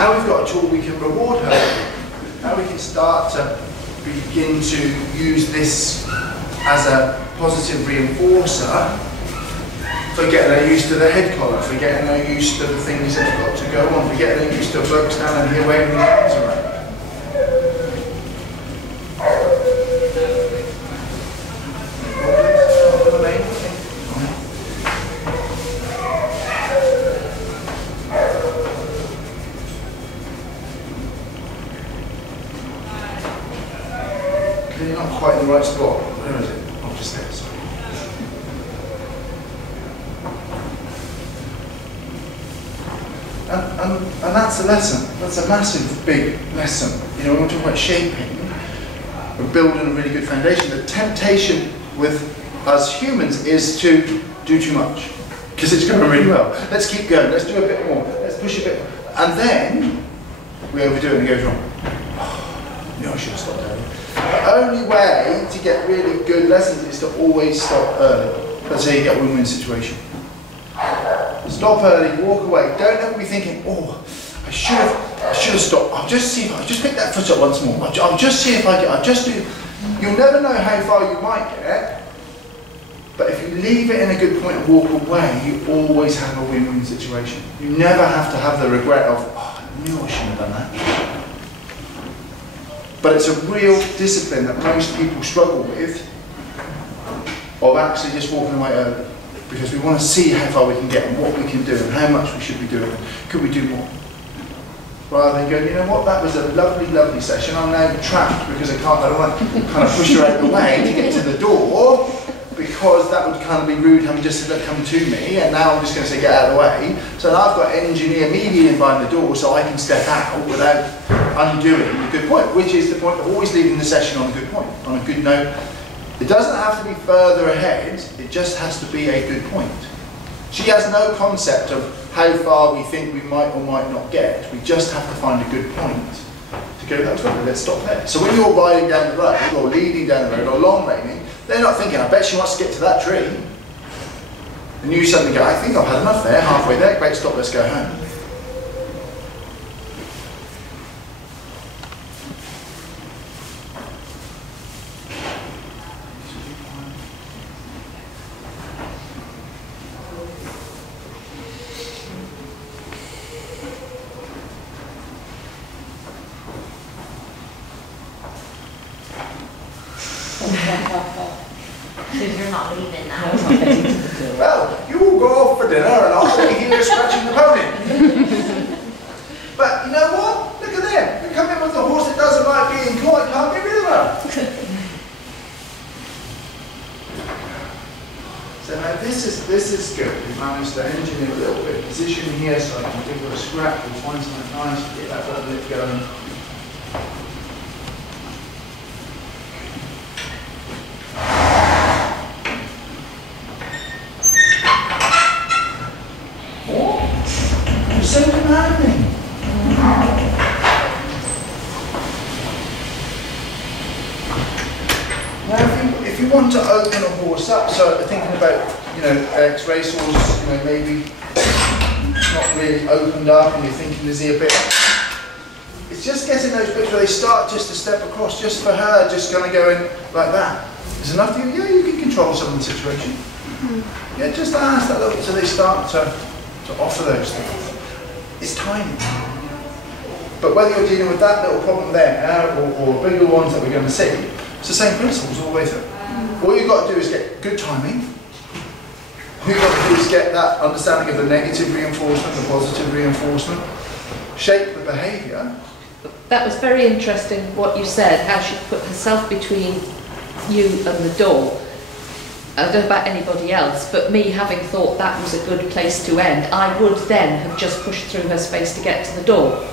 now we've got a tool we can reward her. Now we can start to begin to use this as a positive reinforcer for getting her used to the head collar, for getting her used to the things that have got to go on, for getting her used to blokes standing here waving their arms around. You're not quite in the right spot. Where is it? Oh, just there, sorry. And that's a lesson. That's a massive, big lesson. You know, when we're talking about shaping, we're building a really good foundation. The temptation with us humans is to do too much. Because it's going really well. Let's keep going. Let's do a bit more. Let's push a bit more. And then we overdo it and it goes wrong. No, I should have stopped early. The only way to get really good lessons is to always stop early. That's how you get a win-win situation. Stop early, walk away. Don't ever be thinking, oh, I should have stopped. I'll just see if I just pick that foot up once more. I'll just see if I get. I'll just do. You'll never know how far you might get. But if you leave it in a good point and walk away, you always have a win-win situation. You never have to have the regret of, oh, I knew I shouldn't have done that. But it's a real discipline that most people struggle with, of actually just walking away early. Because we want to see how far we can get and what we can do and how much we should be doing. Could we do more? Rather than go, you know what, that was a lovely, lovely session. I'm now trapped because I don't want to kind of push her out of the way to get to the door, because that would kind of be rude having just said, look, come to me, and now I'm just going to say, get out of the way. So now I've got to engineer me being behind the door so I can step out without undoing the good point, which is the point of always leaving the session on a good point, on a good note. It doesn't have to be further ahead, it just has to be a good point. She has no concept of how far we think we might or might not get. We just have to find a good point to go, that's right, let's stop there. So when you're riding down the road, or leading down the road, or long reining, they're not thinking, I bet she wants to get to that tree. And you suddenly go, I think I've had enough there, halfway there, great, stop, let's go home. Because you're not leaving now. Well, you all go off for dinner and I'll be here scratching the pony. But you know what? Look at them. They come in with a horse that doesn't like being caught, can't get rid of her. So now this is good. We managed to engineer a little bit of position here so I can give her a scrap and find something nice to get that bottom lip going. So demanding. Now, if you want to open a horse up, so thinking about, you know, ex-race horse, you know, maybe not really opened up, and you're thinking, is he a bit? It's just getting those bits where they start just to step across, just for her, just kind of going like that. Is enough for you? Yeah, you can control some of the situation. Yeah, just ask that little, so they start to offer those things. It's tiny. But whether you're dealing with that little problem there or bigger ones that we're going to see, it's the same principles all the way through. All you've got to do is get good timing. All you've got to do is get that understanding of the negative reinforcement, the positive reinforcement, shape the behaviour. That was very interesting what you said, how she put herself between you and the door. I don't know about anybody else, but me having thought that was a good place to end, I would then have just pushed through her space to get to the door.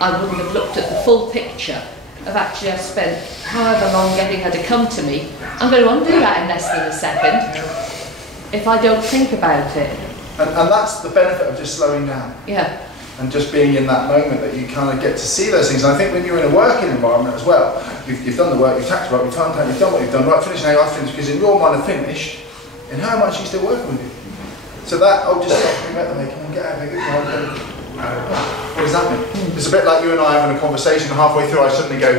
I wouldn't have looked at the full picture of actually I've spent however long getting her to come to me. I'm going to undo that in less than a second if I don't think about it. And that's the benefit of just slowing down. Yeah. And just being in that moment that you kind of get to see those things. And I think when you're in a working environment as well, you've done the work, you've taxed work, you've done what you've done, right, finish now, I've finished, because in your mind I've finished, in her mind she's still working with you. So that, oh, just stop, bring back the make, come on, get out of here, good, What does that mean? It's a bit like you and I having a conversation, halfway through I suddenly go,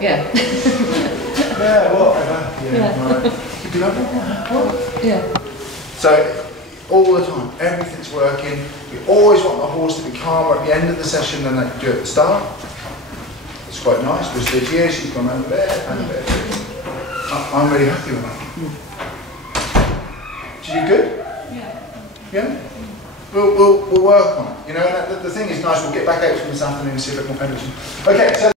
Yeah. yeah, whatever. Yeah, right. You do that? What? Yeah. So, all the time, everything's working. We always want the horse to be calmer at the end of the session than they do at the start. It's quite nice. We're stood here, she's gone over there, and there. I'm really happy with that. Did you good? Yeah? We'll work on it. You know, and the thing is nice, we'll get back out to them this afternoon and see if we can finish. Okay, so